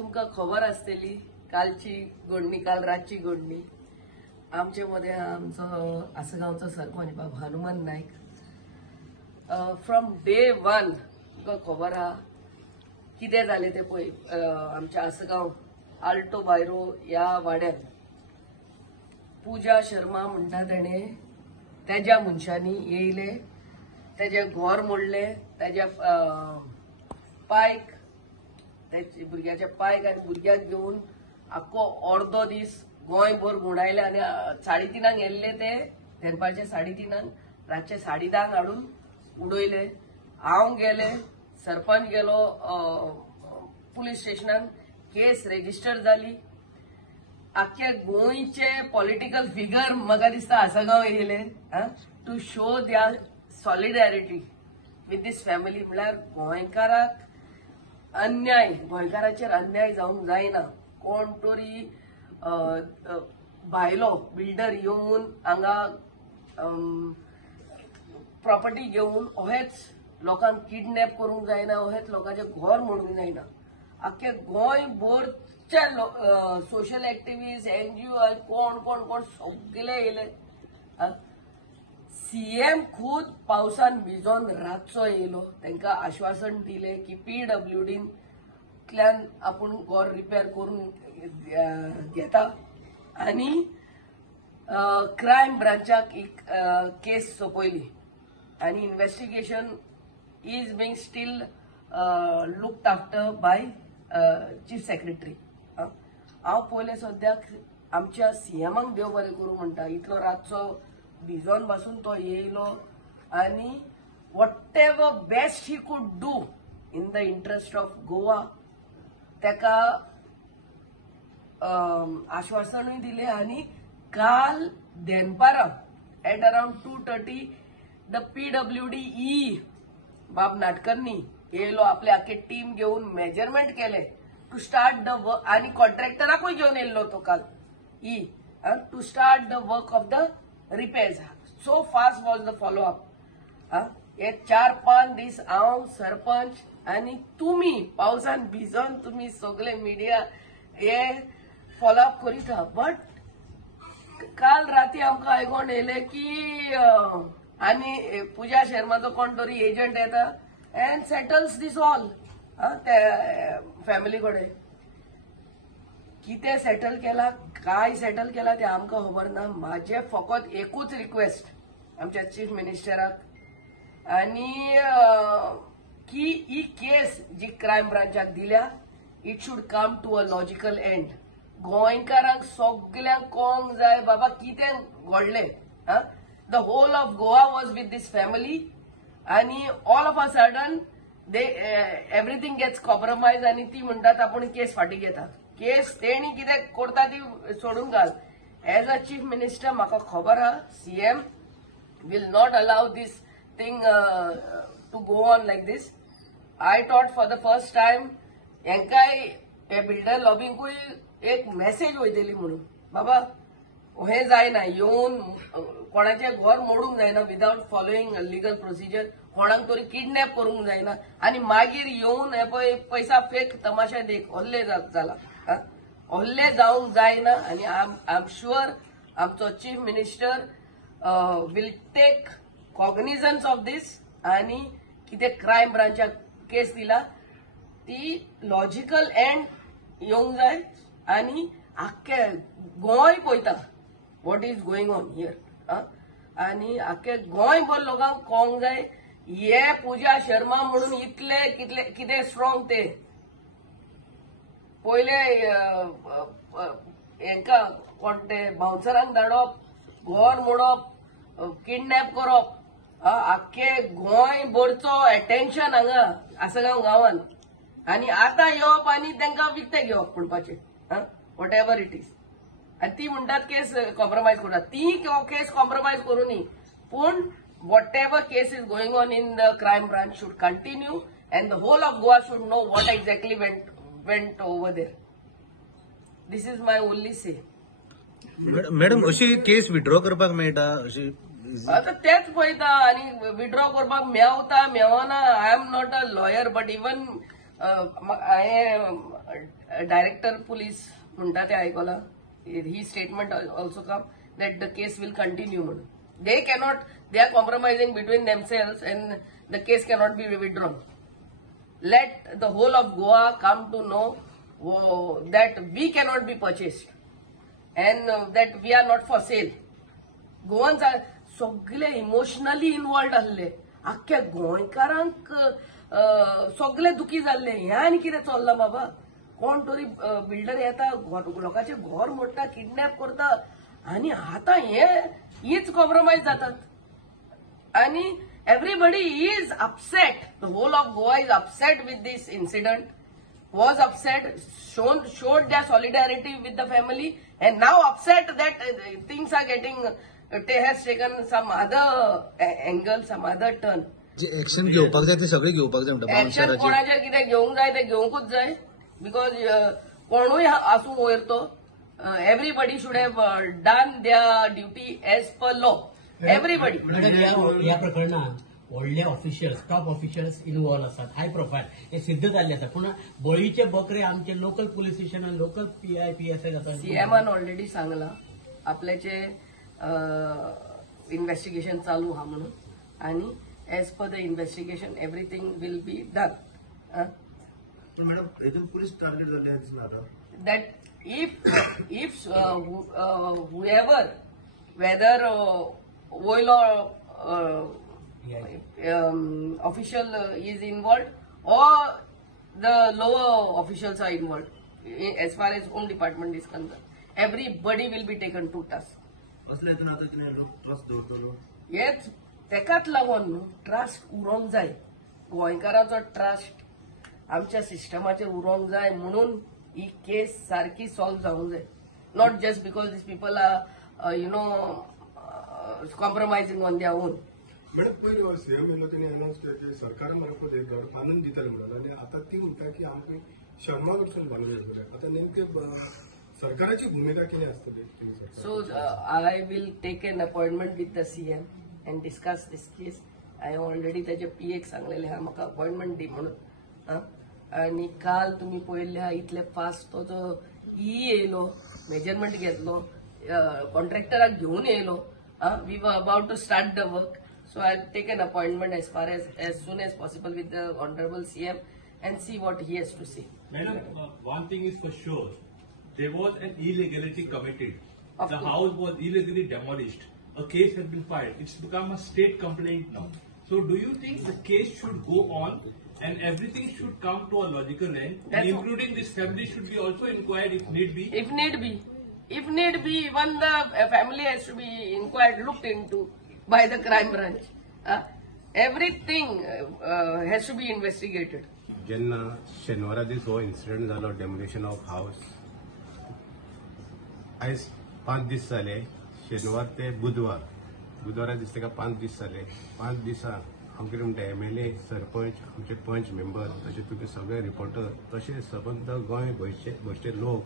तुमका खबर असतेली कालची घडणी, काल रातची घडणी आमचे मध्ये आमचो आसगावचो सरपंच बाब हनुमान नाईक फ्रॉम डे 1 तुका खबर हा कितें जालें ते पळय. आमच्या आसगाव आल्टो बायरो या वाड्यात पूजा शर्मा म्हणटा तेणे त्याच्या मनशांनी येयले, त्याचे घर मोडले, त्याच्या पायक, त्याच्या भुरग्याच्या पायक आनी भुरग्याक घेवन आख्खो अर्दो दीस गोंयभर घुंवडायले आनी 3:30 गेल्ले ते दनपारचे 3:30 रातचे 10:30 हाडून उडयले. हांव गेले, सरपंच गेलो पुलीस स्टेशनान, केस रेजिस्टर जाली. आख्या गोंयचे पॉलिटिकल फिगर म्हाका दिसता आसगांव येयले to show their solidarity with these family. म्हळ्यार गोंयकाराक अन्याय, गोंयकाराचेर अन्याय जावंक जायना. कोण तरी भायलो बिल्डर येवन हांगा प्रॉपर्टी घेवन अहेच लोकांक किडनॅप करूंक जायना, अहेच लोकांचे घर मोडूंक जायना. आख्खे गोंयभरचे सोशल एक्टिव्हिस्ट, NGO कोण कोण कोण सगळे येयले. सीएम खुद पावसान भिजोन रातचो येयलो, तांकां आश्वासन दिले की PWDतल्यान आपूण घर रिपेर करून घेता आनी क्रायम ब्रांचाक एक केस सोपयली आनी investigation is being steel looked after by chief secretary. हांव पयले सद्याक आमच्या सीएमाक देव बरें करूं म्हणटा. इतलो रातचो भिजोन पासून तो येयलो आनी what ever best he could do in the interest of Goa तेका आश्वासनूय दिले. आनी काल दनपारां एट अराउंड 2:30 द PWD बाब नाटकर्नी येयलो, आपले आख्खे टीम घेवन मेजरमेंट केले टू स्टार्ट द वर्क आनी कॉन्ट्रॅक्टराकूय घेवन येयलो तो काल to start the work of the repairs. So fast was the follow up. हे 4-5 दीस हांव सरपंच आनी तुमी पावसान भिजोन तुमी सगळे मिडिया हे फॉलो अप करीत आहा. बट काल राती आमकां आयकोन येयले की आनी पूजा शर्माचो कोण तरी एजंट येता and settles these all. Family कडेन कितें सेटल केला, काय सेटल केला ते आमकां खबर ना. म्हाजे फकत एकूच रिक्वेस्ट आमच्या चीफ मिनिस्टराक आनी की ही केस जी क्रायम ब्रांचाक दिल्या it should come to a logical end. गोंयकारांक सगळ्यांक कळोंक जाय बाबा कितें घडलें. The whole of Goa was with these family आनी all of a sudden they everything gets compromise आनी ती म्हणटात आपूण केस फाटी घेता. केस तेणी कितें करता ती सोडून घाल. एज अ चीफ मिनिस्टर म्हाका खबर आहा CM will not allow this thing to go on like this. I thought for the first time हेंकाय हे बिल्डर लॉबिंगूय एक मेसेज वयतली म्हणून बाबा हे जायना, येवन कोणाचे घर मोडूंक जायना विदाउट फॉलोईंग लिगल प्रोसिजर, कोणाक तरी किडनॅप करूंक जायना आनी मागीर येवन हे पळय पैसा फेक तमाशा देख हल्ले जाला. हल्ले जावंक जायना आनी आय एम शुअर आमचो chief minister will take cognizance of this आणि किती क्रायम ब्रांचाक केस दिला ती लॉजिकल एंड येवंक जाय आनी आख्खे गोंय पळयता what is going on here आनी आख्खे गोंयभर लोकांक कळोंक जाय हे पूजा शर्मा म्हणून इतले कितें स्ट्रॉंग ते. पयले हेंका कोण ते बाउन्सरांक धाडप, घर मोडप, किडनॅप करप, आख्खे गोंयभरचो अटेन्शन हांगा आसगांव गांवांत आनी आतां येवप आनी तांकां विकते घेवप म्हणपाचे वॉट एव्हर इट इज. आनी ती म्हणटात केस कॉम्प्रोमाइज करतात. ती केस कॉम्प्रोमाइज करूनी पूण whatever case is going on in the crime branch should continue and the whole of Goa should know what exactly went over there. This is my only say. Madam अशी case withdraw करपाक मेळटा अशी आता तेच पळयता आनी withdraw करपाक मेवता मेवना. I am not a lawyer but even हांवें डायरेक्टर पुलीस म्हणटा ते आयकलां ही statement also come that the case will continue म्हणून they are compromising between themselves and the case cannot be withdrawn. Let the whole of Goa come to know that we cannot be purchased and that we are not for sale. Goans are सगळे emotionally involved आसले. आख्ख्या गोंयकारांक सगळे दुखी जाल्ले. हें आनी कितें चल्लां बाबा. कोण तरी बिल्डर येता लोकांचे घर मोडटा किडनॅप करता आनी आतां हीच कॉम्प्रोमायज जातात. आणि everybody is upset. The whole of Goa is upset with this incident, was upset, showed their solidarity with the family, and now upset that things are getting, has taken some other angle, some other turn. जे action घेवपाक जाय ते सगळे घेवपाक जाय म्हणटा action कोणाचेर कितें घेवंक जाय ते घेवंकूच जाय बिकॉज कोणूय आसूं वयर तो everybody should have done their duty as per law. Everybody. या प्रकरणात व्हडले ऑफिशियल्स टॉप ऑफिशियल्स इन्वॉल्व असतात हाय प्रोफायल हे सिद्ध जाल्ले आसा. पूण बळीचे बकरे आमचे local police station local PI PSI जातात. सीएमान ऑलरेडी सांगला आपल्याचे इन्व्हेस्टिगेशन चालू हा म्हणून आणि as per the investigation everything will be done. Madam हेतून पोलीस टार्गेट जाल्ले that if whoever whether oil or official is involved or the lower officials are involved as far as home department is concerned, everybody will be taken to task. कसले येतना आता कितें लोक trust दवरतलो हेच तेकाच लागून trust उरोंक जाय. गोंयकारांचो ट्रस्ट आमच्या सिस्टमाचेर उरोंक जाय म्हणून ही केस सारकी सॉल्व जावंक जाय. Not just because this people are compromising on their own. Madam पयलीं सीएम येयलो तेणी अनावन्स केलें की सरकार मार्फत एक घर बांदून दितले म्हणून आनी आतां ती म्हणटा की आमकां शर्मा कडसून बांदून येतले. आतां नेमके सरकाराची भूमिका कितें आसतली? So I will take an appointment with the CM and discuss this case. हांवें ऑलरेडी ताचे PAक सांगलेलें आहा म्हाका अपॉइंटमेंट दी म्हणून. आनी काल तुमी पळयल्लें आहा इतले फास्ट तो जो येयलो मेजरमेंट घेतलो कॉन्ट्रॅक्टराक घेवन येयलो. We are about to start the work. So I'll take an appointment as soon as possible with the Honorable CM and see what he has to say. Madam, one thing is for sure, there was an illegality committed. Of The course. house was illegally demolished. A case has been filed. It's become a state complaint now. So do you think the case should go on and everything should come to a logical end, That's and including this family should be also inquired if need be? If need be, even the family has to be inquired, looked into by the crime branch. Everything has to be investigated. जेन्ना शेनवारा दीस हो incident जालो demolition of house आयज 5 दीस जाले. शेनवार ते बुधवारा दीस ताका 5 दीस जाले. 5 दिसां आमचे म्हणटा MLA सरपंच आमचे पंच मेंबर तशें तुमी सगळे रिपोर्टर तशें सबंद गोंय गोंयचे लोक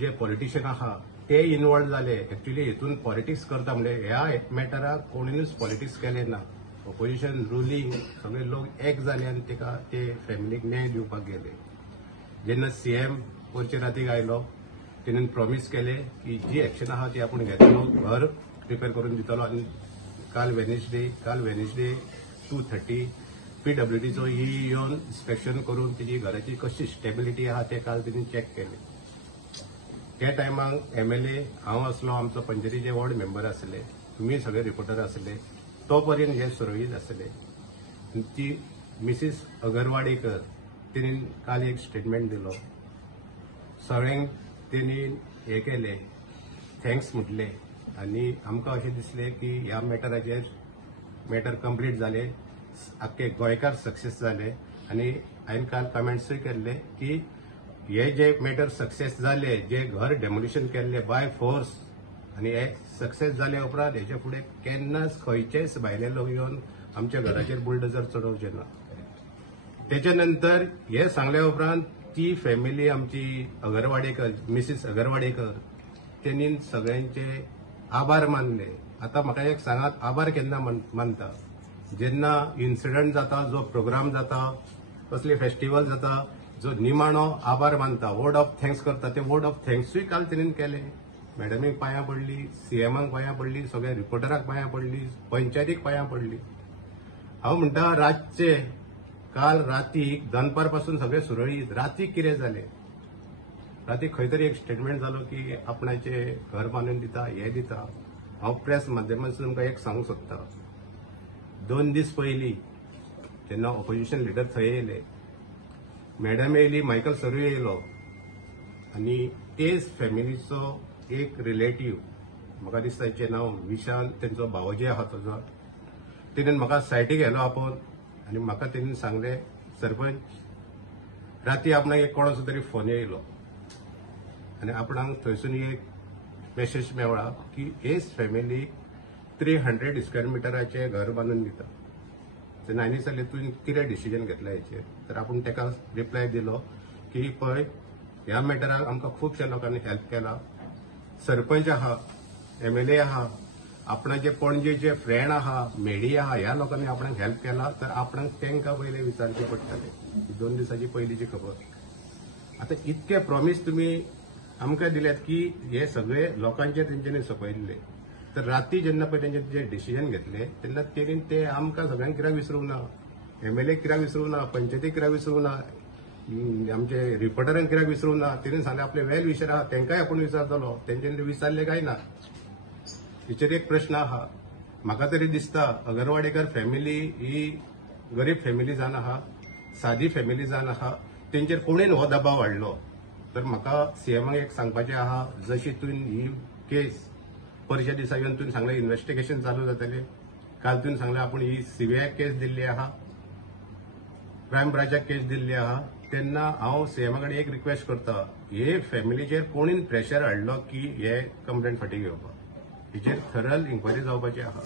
जे पॉलिटिशियन आहा ते इन्वॉल्व जाले. एक्चुअली हितून पॉलिटिक्स करता म्हणजे ह्या मॅटराक कोणीच पॉलिटिक्स केले ना. ऑपोजिशन रुलींग सगळे लोक एक जाले आनी ताका ते फॅमिलीक न्याय दिवपाक गेले. जेन्ना CM वरचे रातीक आयलो तेणेन प्रॉमिस केले की जी एक्शन आहा ती आपूण घेतलो घर प्रिपेअर करून दितलो. आनी काल वेनेसडे 2:30 PWDचो येवन इन्स्पेक्शन करून तेजी घराची कशी स्टेबिलिटी आहा ते काल तेणी चॅक केले. त्या टायमाक MLA हांव आसलो आमचो पंचायतीचे वॉर्ड मेंबर आसले तुमी सगळे रिपोर्टर आसले तो पर्यंत हे सुरळीत आसले. ती मिसीस अगरवाडेकर तेणी काल एक स्टेटमेंट दिलो. सगळ्यांक तेणी हे केले थँक्स म्हटले आनी आमकां अशें दिसलें की ह्या मॅटर कंप्लीट जाले आख्खे गोंयकार सक्सेस जाले. आनी हांवें काल कमेंट्सूय केल्ले की हे जे मॅटर सक्सेस जाले जे घर डेमोलिशन केल्ले बाय फोर्स आनी हे सक्सेस जाले उपरांत हेचे फुडें केन्नाच खंयचेच भायले लोक येवन आमच्या घराचेर बुलडोजर चडोवचे ना. तेच्या नंतर हे सांगल्या उपरांत ती फॅमिली आमची अगरवाडेकर मिसीस अगरवाडेकर तेणी सगळ्यांचे आभार मानले. आता म्हाका एक सांगात आभार केन्ना मानता. जेन्ना इन्सिडंट जाता, जो प्रोग्राम जाता, कसले फेस्टिवल जाता, जो निमाणो आभार मानता, वर्ड ऑफ थँक्स करता, ते वर्ड ऑफ थँक्सूय काल तेणेन केले. मॅडमीक पांयां पडली, सीएमाक पांयां पडली, सगळ्या रिपोर्टराक पांयां पडली, पंचायतीक पांयां पडली. हांव म्हणटा रातचे काल रातीक दनपार पासून सगळे सुरळीत. रातीक कितें जालें? रातीक खंय तरी एक स्टेटमेंट जालो की आपणाचे घर बांदून दिता, हे दिता. हांव प्रेस माध्यमांतसून तुमकां एक सांगूंक सोदतां. 2 दीस पयलीं जेन्ना ऑपोजिशन लिडर थंय येयले, मॅडम येयली, मायकल सरूय येयलो, आनी तेच फॅमिलीचो एक रिलेटिव्ह, म्हाका दिसता ताचें नांव विशाल, तेंचो भावोजी आहा ताजो, तेणेन म्हाका सायटीक व्हेलो आपोवन आनी म्हाका तेणेन सांगलें, सरपंच राती आपणाक एक कोणाचो तरी फोन येयलो आनी आपणाक थंयसून एक मेसेज मेवळा की एस फॅमिली 300 स्क्वेअर मिटराचें घर बांदून दिता. तेन्ना हांणी सांगलें तुवें कितें डिसिजन घेतला हेचेर? तर आपूण ताका रिप्लाय दिलो की पळय, ह्या मॅटराक आमकां खुबश्या लोकांनी हेल्प केला. सरपंच आहा, MLA आहा, आपणाचे पणजेचे फ्रेंड आहा, मेडी आहा, ह्या लोकांनी आपणाक हेल्प केला. तर आपणाक तांकां पयलें विचारचें पडटलें. ही 2 दिसांची पयलींची खबर. आतां इतके प्रॉमिस तुमी आमकां दिल्यात की हे सगळे लोकांचे तेंच्यांनी सोंपयल्ले. तर राती जेन्ना पळय तेंचे जे डिसिजन घेतले तेन्ना तेणी ते आमकां सगळ्यांक कित्याक विसरूंक ना? MLA कित्याक विसरूंक ना? पंचायतीक कित्याक विसरूंक ना? आमचे रिपोर्टरांक कित्याक विसरूंक ना? तेणी सांगलें आपले वेल विशर आहा तांकांय आपूण विचारतलो. तेंच्यांनी विचारले काय ना? हेचेर एक प्रश्न आहा. म्हाका तरी दिसता अगरवाडेकर फॅमिली ही गरीब फॅमिली जावन आहा, सादी फॅमिली जावन आहा. तेंचेर कोणेन हो दबाव हाडलो. तर म्हाका सीएमाक एक सांगपाचें आहा, जशी तुवें ही केस परच्या दिसा येवन तुवें सांगलें इन्व्हेस्टिगेशन चालू जातलें. काल तुवें सांगलें आपूण ही CBI केस दिल्ली आहा, क्रायम ब्रांचाक केस दिल्ली आहा. तेन्ना हांव सीएमा कडेन एक रिक्वेस्ट करता, हे फॅमिलीचेर कोणीन प्रेशर हाडलो की हे कंप्लेंट फाटीं घेवपाक. हेचेर थरल इन्क्वायरी जावपाची आहा.